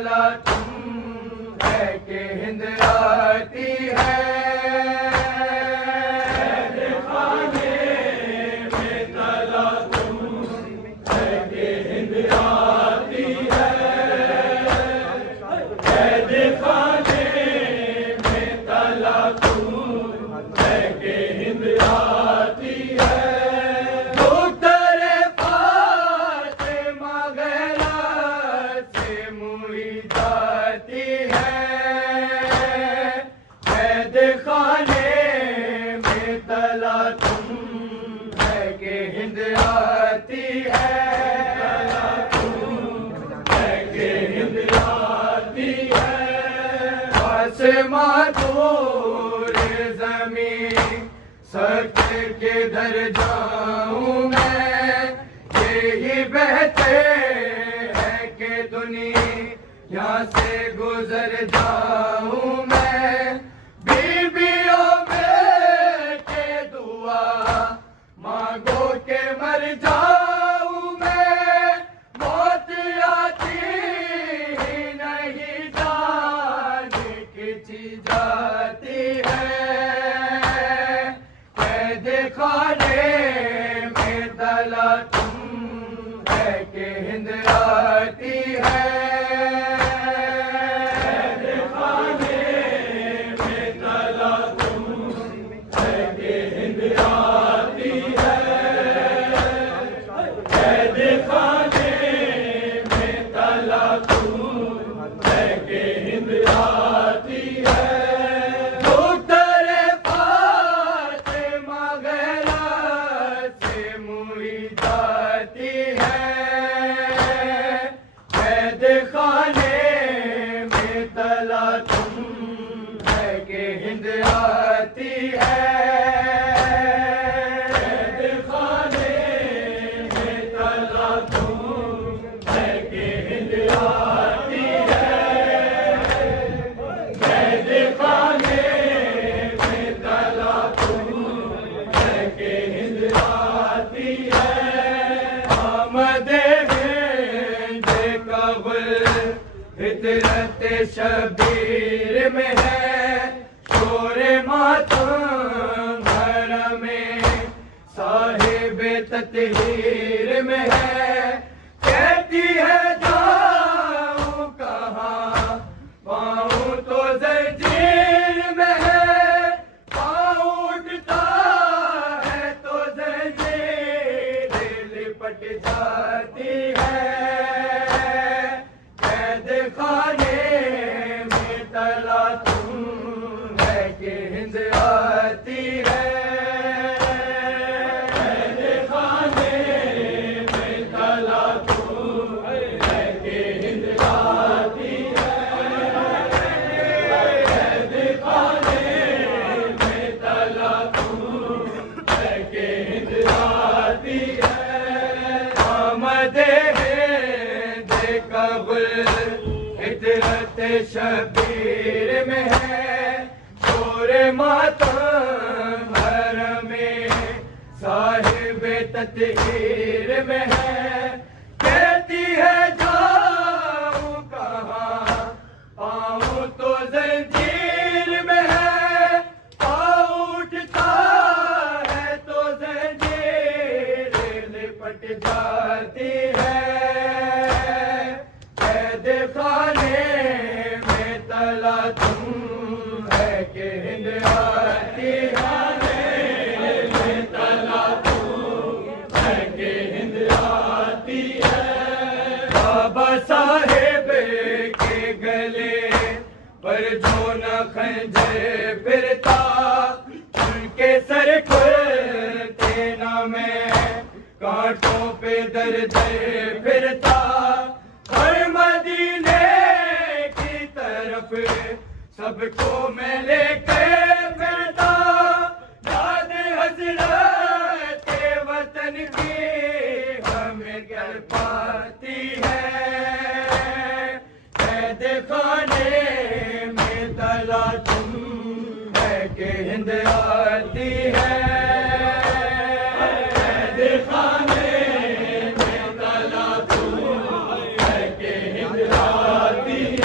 तला तुम है कि हिंद आती है। दूर ज़मीन सच किधर जाऊं मैं, यही बहते हैं कि दुनिया से गुजर जाऊं मैं। बीबियों बेटे दुआ मांगो के मर जाऊं मैं, मौत आती ही नहीं जान खिंची जाती है। कैद खाने में तला तुम है कि हिंद आती है। फितरत शबीर में है शोरे मातम, घर में साहिब ततहीर में है। कहती है जाऊं कहाँ पाऊं तो जंजीर में है, पाँव उठता है तो जंजीर लिपट जाती है। खाने में तला तुम है कि हिंद आती है। खाने में तला तुम है कि हिंद आती है। खाने में तला तुम है कि हिंद आती है। आमदे फितरत शबीर में है शोरे मातम, घर में साहिब ततहीर में है। कहती है जाऊं कहाँ पाऊं तो जंजीर में है, पाँव उठता है तो जंजीर लिपट जाती है। खाने में तला तुम है कि हिंद आती है। में तला तुम है कि हिंद आती है। बाबा साहेब के गले पर जो न खंजर फिरता, उनके सर खुलते न मैं कांटों पे दर दर फिरता। हर मदीने की तरफ सबको मैं लेके फिरता, याद हजरत के वतन की हमें कर पाती है। कैद खाने में तला तुम है कि हिंद आती है। कैद खाने में तला तुम है कि हिंद आती है।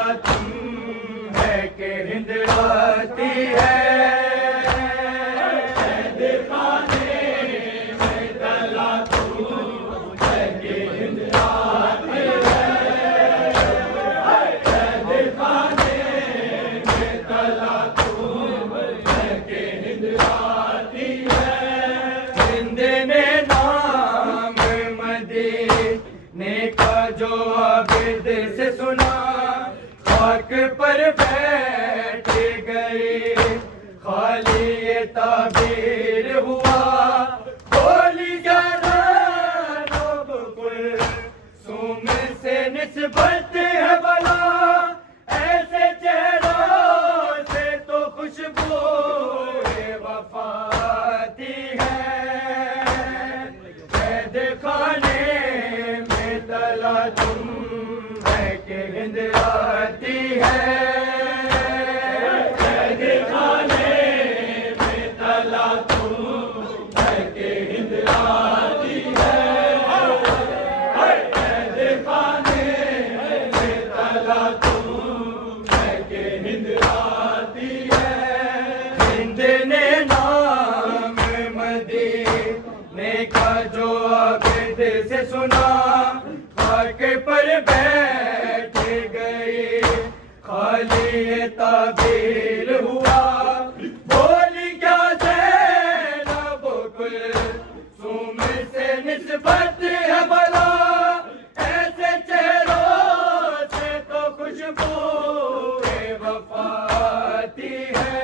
तला तुम है कि हिंद आती है। जो आबिद से सुना खाक पर बैठ गई, खाली ये ताबीर हुआ बोली जाना बिल्कुल सुम से निस्बत है भला, ऐसे चेहरों से तो खुशबू वफाती है। कैद खाने तला तुम है कि हिंद आती है। कैद खाने में तला तुम है कि हिंद आती है। कैद खाने में तला तुम है कि हिंद आती है। हिंद ने नाम मदीने का जो आबिद से सुना के पर बैठ गई, खाली ये ताबीर हुआ बोली क्या ज़ैनब कुलसूम से निस्बत है भला, ऐसे चेहरों से तो खुशबू वफाती है।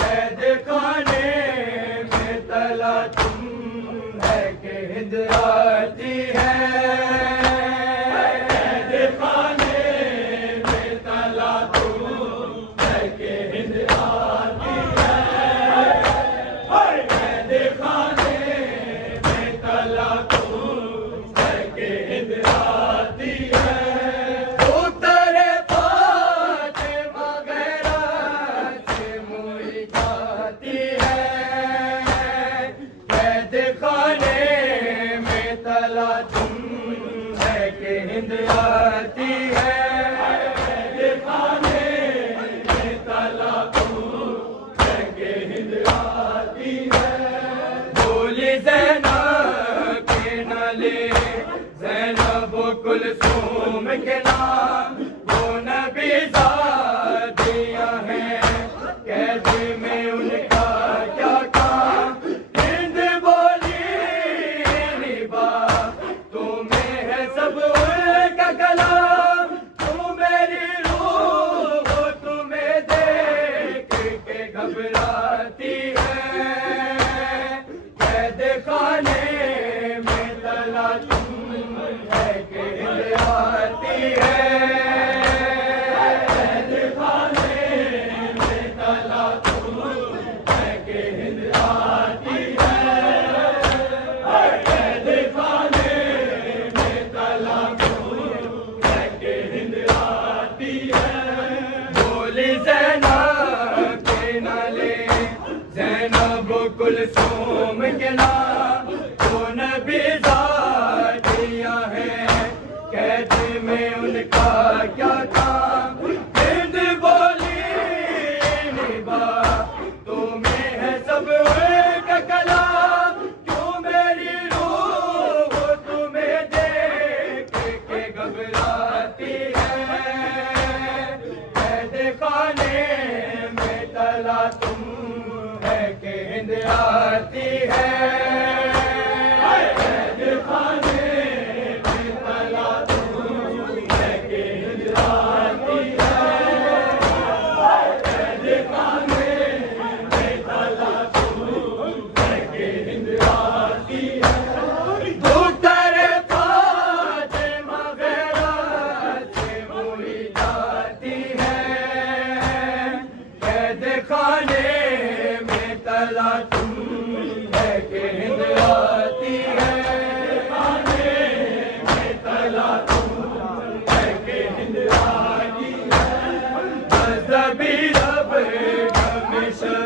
कैद खाने में तला तुम है कि हिंद आती है। हिंद आती है। खाने में तला तुम है कि हिंद आती है। बोली ज़ैनब के नाले ज़ैनब कुलसूम के नाम वो नबी ज़ादियाँ हैं, कैद में उनका क्या काम। हिंद बोली निभा तुम्हें है सब कलाम, तू मेरी रूह तुम्हें देख के घबराती है। कैद खाने में तला तुम है कि हिंद आती है। कैद खाने में तला तुम है कि हिंद आती है। कैद खाने में तला बोली ज़ैनब के नाले ज़ैनब कुलसूम के नाम वो नबी ज़ादियाँ हैं, कैद में उनका क्या काम। हिंद बोली निभा तुम्हें है सब का कलाम, क्यों मेरी रूह तुम्हें देख के घबराती है। खाने में तला तुम है कि हिंद आती है। कैद खाने में तला तुम है कि हिंद आती है। कैद खाने में तला तुम है कि हिंद आती है। दूतर फातिमा गैरत से मोही जाती है। खाने में तला तुम है कि हिंद आती है। खाने में तला तुम है कि हिंद आती है। मज़हबी रब हमेशा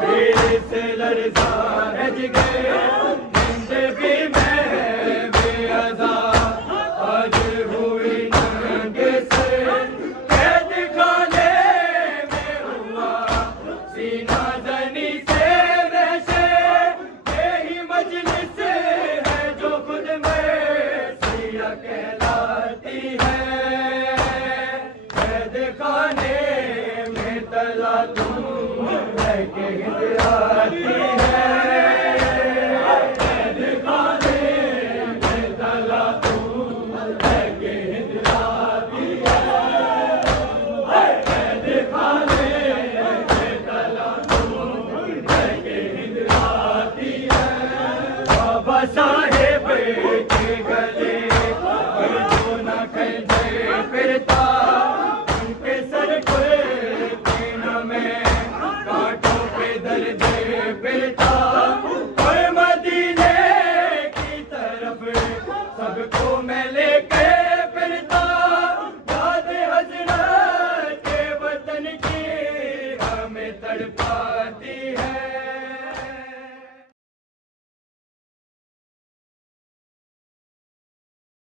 वीर से लरज़ा है जिगर, हिंद भी मैं बेअज़ा आज हुई नंगे खाने में तला तुम है कि हिंद आती है